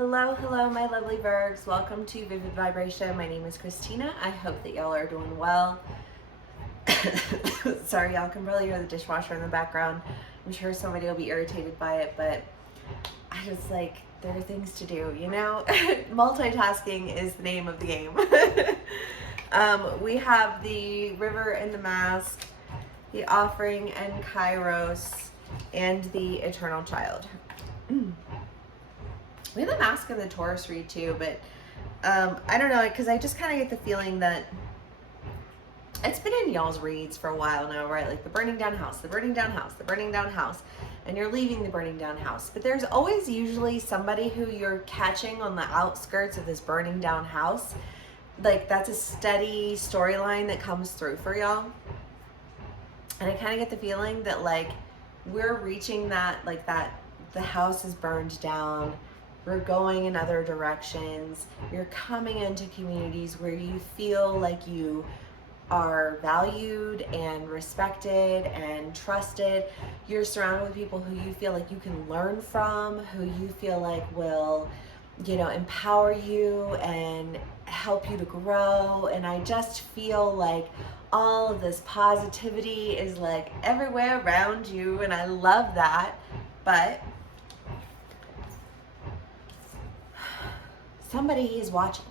Hello, my lovely Virgs. Welcome to Vivid Vibration. My name is Christina. I hope that y'all are doing well. Sorry, y'all can probably hear the dishwasher in the background. I'm sure somebody will be irritated by it, but I just there are things to do, you know? Multitasking is the name of the game. We have the River and the Mask, the Offering and Kairos, and the Eternal Child. We have the Mask and the Taurus read too, but I don't know, because I just kind of get the feeling that it's been in y'all's reads for a while now, right? Like the burning down house, the burning down house, the burning down house, and you're leaving the burning down house. But there's always usually somebody who you're catching on the outskirts of this burning down house. Like that's a steady storyline that comes through for y'all. And I kind of get the feeling that we're reaching that, the house is burned down. We're going in other directions. You're coming into communities where you feel like you are valued and respected and trusted. You're surrounded with people who you feel like you can learn from, who you feel like will, empower you and help you to grow. And I just feel like all of this positivity is everywhere around you, and I love that. But somebody is watching.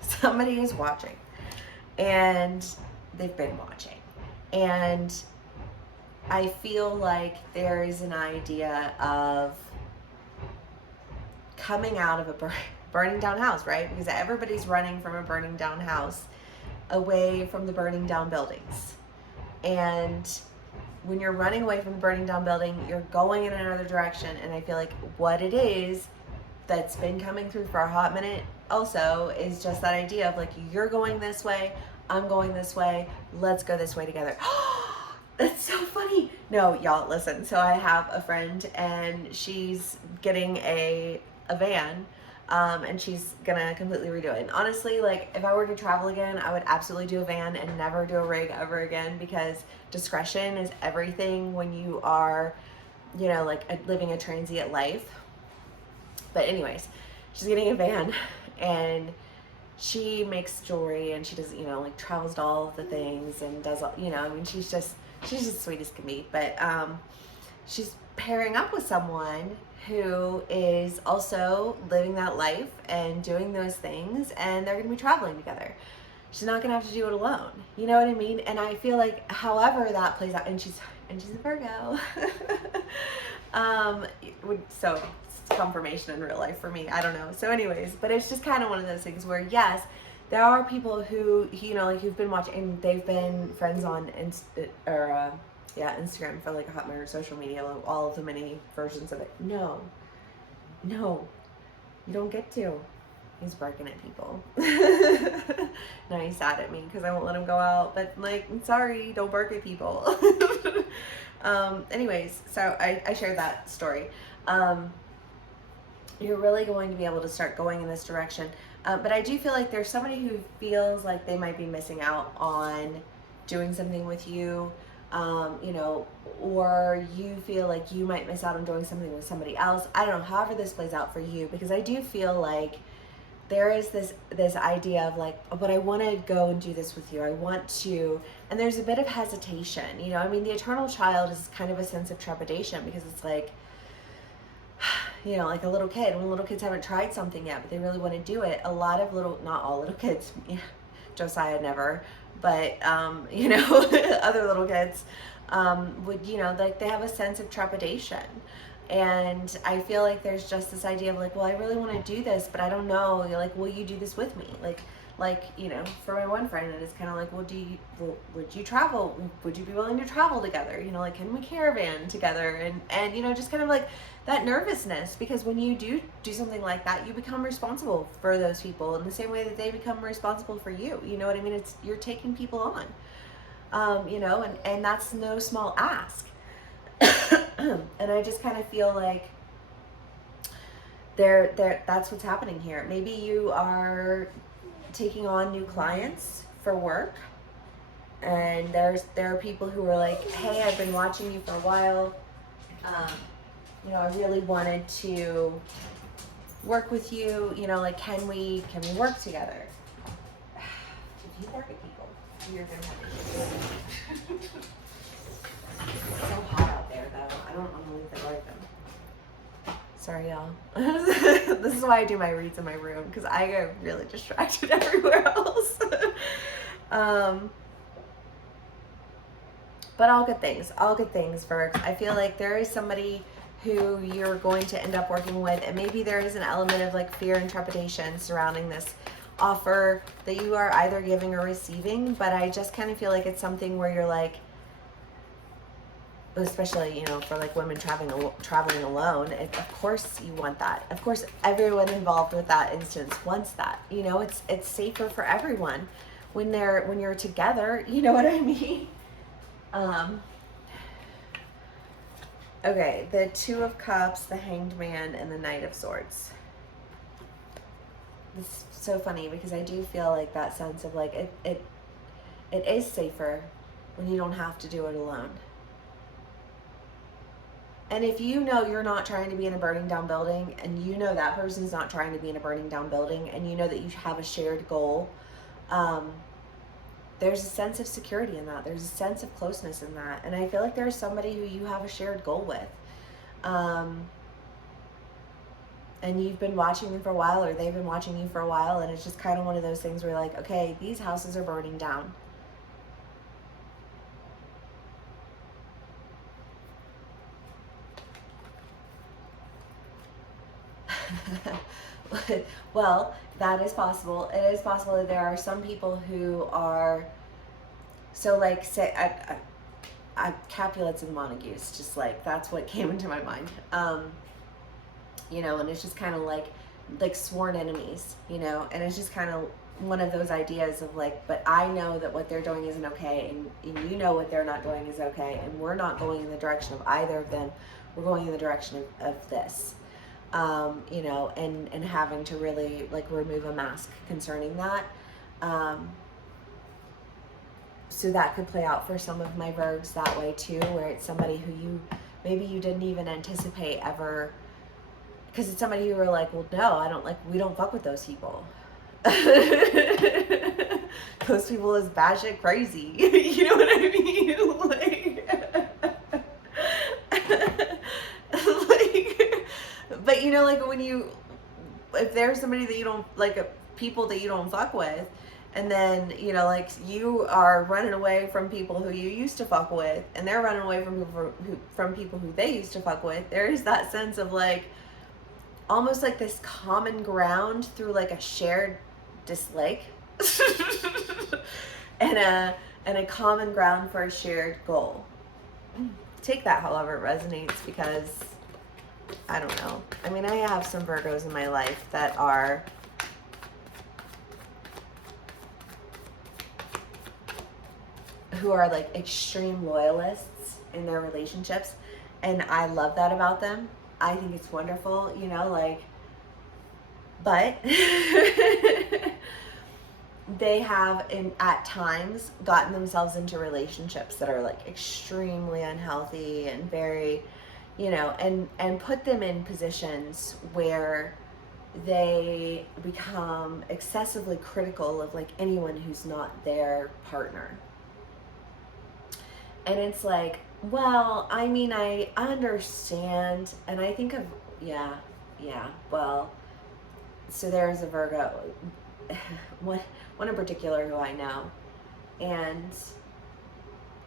Somebody is watching, and they've been watching. And I feel like there is an idea of coming out of a burning down house, right? Because everybody's running from a burning down house away from the burning down buildings. And when you're running away from the burning down building, you're going in another direction. And I feel like what it is that's been coming through for a hot minute also is just that idea of you're going this way, I'm going this way, let's go this way together. That's so funny. No, y'all, listen. So I have a friend, and she's getting a van, and she's gonna completely redo it. And honestly, if I were to travel again, I would absolutely do a van and never do a rig ever again, because discretion is everything when you are, living a transient life. But anyways, she's getting a van, and she makes jewelry, and she does, travels to all of the things and does, she's just sweet as can be. But she's pairing up with someone who is also living that life and doing those things, and they're going to be traveling together. She's not going to have to do it alone. You know what I mean? And I feel like however that plays out, and she's a Virgo. So it's confirmation in real life for me. I don't know. So anyways, but it's just kind of one of those things where, yes, there are people who, who've been watching, and they've been friends on Instagram for a hot minute, social media, all of the many versions of it. No, you don't get to. He's barking at people. Now he's sad at me because I won't let him go out, but I'm sorry, don't bark at people. Anyways, so I shared that story. You're really going to be able to start going in this direction. But I do feel like there's somebody who feels like they might be missing out on doing something with you, or you feel like you might miss out on doing something with somebody else. I don't know, however this plays out for you, because I do feel like there is this idea of but I want to go and do this with you. I want to, and there's a bit of hesitation. The Eternal Child is kind of a sense of trepidation, because it's like a little kid, when little kids haven't tried something yet, but they really want to do it. A lot of not all little kids, Josiah never, but, other little kids, would, they have a sense of trepidation. And I feel like there's just this idea of well, I really want to do this, but I don't know, will you do this with me? For my one friend, it is kind of would you travel? Would you be willing to travel together? Can we caravan together? And just kind of that nervousness, because when you do something like that, you become responsible for those people in the same way that they become responsible for you. You know what I mean? You're taking people on, and that's no small ask. And I just kind of feel like that's what's happening here. Maybe you are taking on new clients for work, And there are people who are like, hey, I've been watching you for a while. You know, I really wanted to work with you. You know, like, can we work together? If you work at people, you're gonna have issues. It's so hot out there, though. I don't want to leave the door open. Sorry, y'all. This is why I do my reads in my room, because I get really distracted everywhere else. But all good things, Virg. I feel like there is somebody who you're going to end up working with, and maybe there is an element of like fear and trepidation surrounding this offer that you are either giving or receiving, but I just kind of feel like it's something where you're like, especially, you know, for like women traveling alone, of course you want that. Of course everyone involved with that instance wants that. You know, it's safer for everyone when you're together, you know what I mean? Okay, the Two of Cups, the Hanged Man, and the Knight of Swords. It's so funny because I do feel like that sense of like it is safer when you don't have to do it alone. And if you know you're not trying to be in a burning down building, and you know that person's not trying to be in a burning down building, and you know that you have a shared goal, there's a sense of security in that. There's a sense of closeness in that. And I feel like there's somebody who you have a shared goal with. And you've been watching them for a while, or they've been watching you for a while, and it's just kind of one of those things where you're like, okay, these houses are burning down. Well, that is possible. It is possible that there are some people who are, so like, say, Capulets and Montagues, just like, that's what came into my mind. You know, and it's just kind of like sworn enemies, you know, and it's just kind of one of those ideas of like, but I know that what they're doing isn't okay, and you know what they're not doing is okay, and we're not going in the direction of either of them. We're going in the direction of this. You know, and having to really like remove a mask concerning that. So that could play out for some of my Virgs that way too, where it's somebody who maybe you didn't even anticipate ever, because it's somebody who were like, well, no, we don't fuck with those people. Those people is batshit crazy. You know what I mean? But you know, like if there's somebody that you don't like, people that you don't fuck with, and then, you know, like you are running away from people who you used to fuck with, and they're running away from people who they used to fuck with, there is that sense of like, almost like this common ground through like a shared dislike and a common ground for a shared goal. Take that however it resonates, because I don't know. I mean, I have some Virgos in my life that are who are like extreme loyalists in their relationships, and I love that about them. I think it's wonderful, you know, like, but they have at times gotten themselves into relationships that are like extremely unhealthy and very, you know, and put them in positions where they become excessively critical of like anyone who's not their partner. And it's like, well, I mean, I understand, and I think of, yeah, well, so there's a Virgo, one in particular who I know, and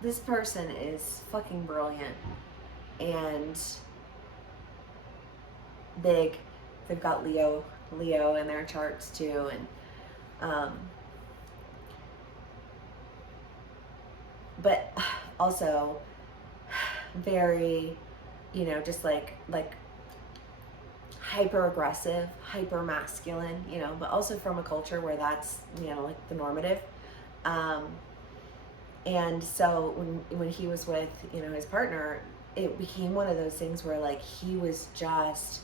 this person is fucking brilliant, and big. They've got Leo in their charts too, and but also very, you know, just like hyper aggressive, hyper masculine, you know, but also from a culture where that's, you know, like the normative. And so when he was with, you know, his partner, it became one of those things where like he was just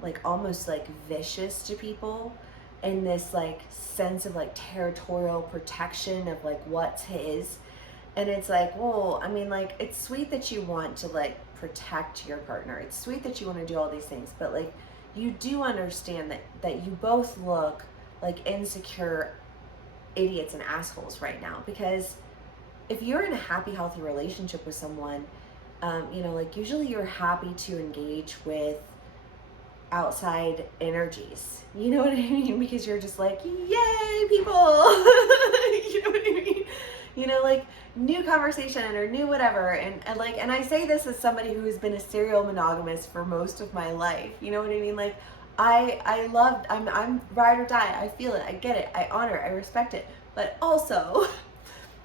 like almost like vicious to people, in this like sense of like territorial protection of like what's his. And it's like, well, I mean, like, it's sweet that you want to, like, protect your partner. It's sweet that you want to do all these things. But, like, you do understand that you both look like insecure idiots and assholes right now. Because if you're in a happy, healthy relationship with someone, you know, like, usually you're happy to engage with outside energies. You know what I mean? Because you're just like, yay, people! You know what I mean? You know, like, new conversation or new whatever. And like, and I say this as somebody who has been a serial monogamist for most of my life. You know what I mean? Like, I'm ride or die. I feel it. I get it. I honor it. I respect it. But also,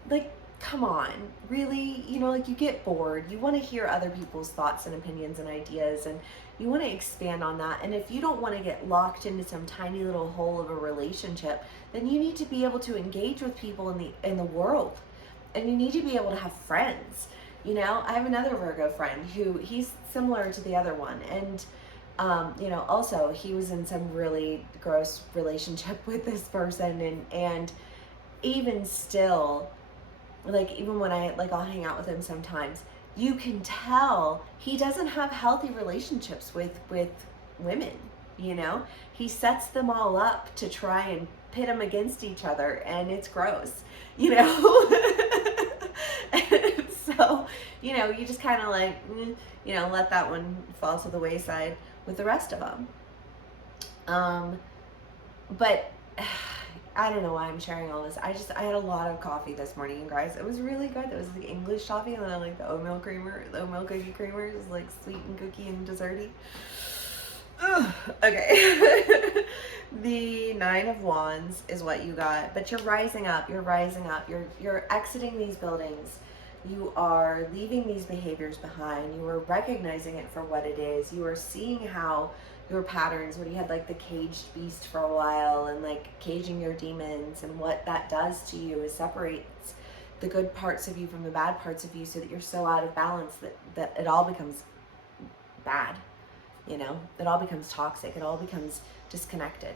like, come on, really? You know, like, you get bored. You want to hear other people's thoughts and opinions and ideas, and you want to expand on that. And if you don't want to get locked into some tiny little hole of a relationship, then you need to be able to engage with people in the world. And you need to be able to have friends. You know, I have another Virgo friend who, he's similar to the other one. And, you know, also he was in some really gross relationship with this person. And even still, like, even when I'll hang out with him sometimes, you can tell he doesn't have healthy relationships with women, you know? He sets them all up to try and pit them against each other, and it's gross, you know? And so, you know, you just kind of like, you know, let that one fall to the wayside with the rest of them. But I don't know why I'm sharing all this. I had a lot of coffee this morning, you guys. It was really good. It was the English coffee, and then like the oatmeal cookie creamer is like sweet and cookie and desserty. Ugh. Okay. The 9 of Wands is what you got, but you're rising up. You're exiting these buildings. You are leaving these behaviors behind. You are recognizing it for what it is. You are seeing how your patterns, when you had like the caged beast for a while, and like caging your demons, and what that does to you is separates the good parts of you from the bad parts of you, so that you're so out of balance that it all becomes bad. You know, it all becomes toxic. It all becomes disconnected.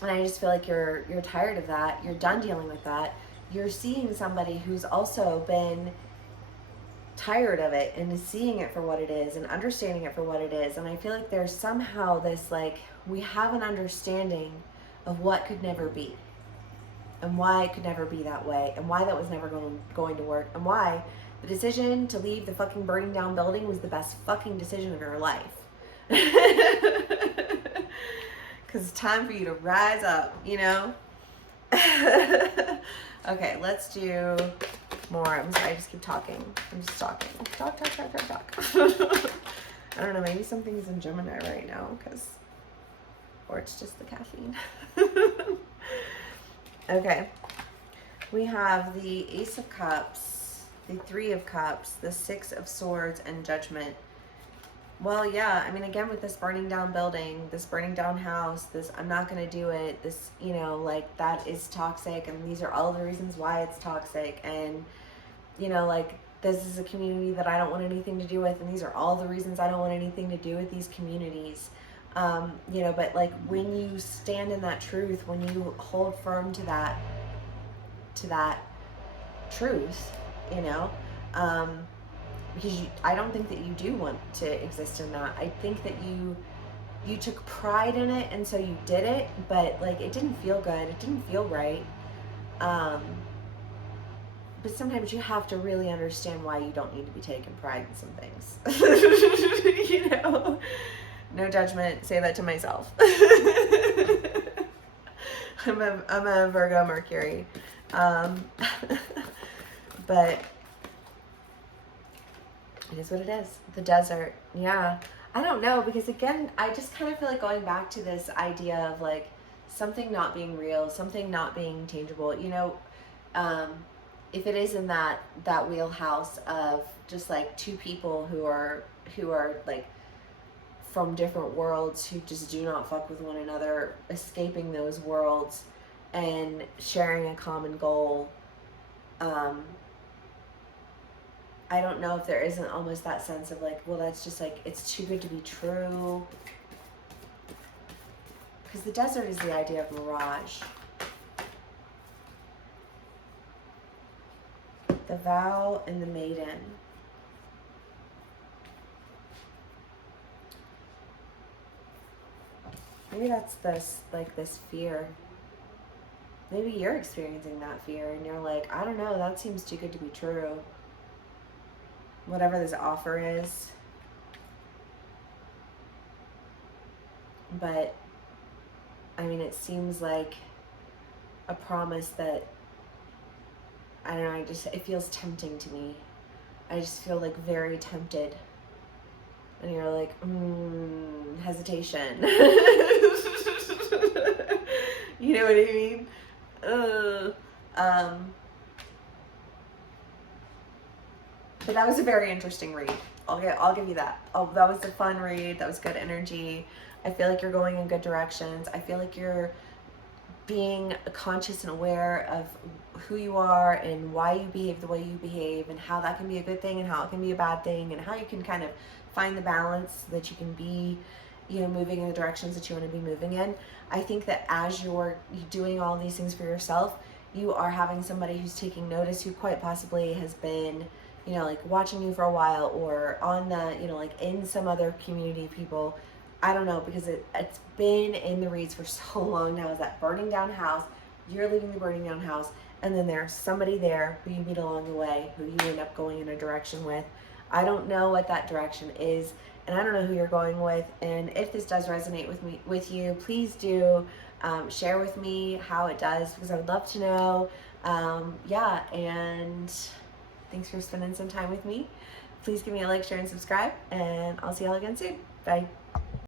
And I just feel like you're tired of that. You're done dealing with that. You're seeing somebody who's also been tired of it and is seeing it for what it is and understanding it for what it is. And I feel like there's somehow this, like, we have an understanding of what could never be, and why it could never be that way, and why that was never going to work, and why the decision to leave the fucking burning down building was the best fucking decision of your life. Because it's time for you to rise up, you know? Okay, let's do more. I'm sorry, I just keep talking. I'm just talking. Talk. I don't know, maybe something's in Gemini right now, or it's just the caffeine. Okay. We have the Ace of Cups, the 3 of Cups, the 6 of Swords, and Judgment. Well, yeah, I mean, again, with this burning down building, this burning down house, this I'm not going to do it, this, you know, like, that is toxic, and these are all the reasons why it's toxic, and, you know, like, this is a community that I don't want anything to do with, and these are all the reasons I don't want anything to do with these communities. You know, but, like, when you stand in that truth, when you hold firm to that truth, you know, because I don't think that you do want to exist in that. I think that you took pride in it, and so you did it, but, like, it didn't feel good. It didn't feel right. But sometimes you have to really understand why you don't need to be taking pride in some things. You know? No judgment. Say that to myself. I'm a Virgo Mercury. But it is what it is. The desert. Yeah. I don't know, because again, I just kind of feel like going back to this idea of, like, something not being real, something not being tangible, you know, if it is in that wheelhouse of just, like, two people who are like from different worlds, who just do not fuck with one another, escaping those worlds and sharing a common goal, I don't know if there isn't almost that sense of, like, well, that's just, like, it's too good to be true. Because the desert is the idea of mirage. The vow and the maiden. Maybe that's this, like, this fear. Maybe you're experiencing that fear and you're like, I don't know, that seems too good to be true. Whatever this offer is. But, I mean, it seems like a promise that, I don't know, it feels tempting to me. I just feel like very tempted. And you're like, hesitation. You know what I mean? But that was a very interesting read. I'll give you that. That was a fun read. That was good energy. I feel like you're going in good directions. I feel like you're being conscious and aware of who you are and why you behave the way you behave, and how that can be a good thing and how it can be a bad thing, and how you can kind of find the balance so that you can be, you know, moving in the directions that you want to be moving in. I think that as you're doing all these things for yourself, you are having somebody who's taking notice, who quite possibly has been, you know, like watching you for a while, or on the, you know, like in some other community of people. I don't know, because it's been in the reads for so long now. Is that burning down house, you're leaving the burning down house, and then there's somebody there who you meet along the way, who you end up going in a direction with. I don't know what that direction is, and I don't know who you're going with. And if this does resonate with you, please do share with me how it does, because I would love to know. Yeah, and thanks for spending some time with me. Please give me a like, share, and subscribe, and I'll see y'all again soon. Bye.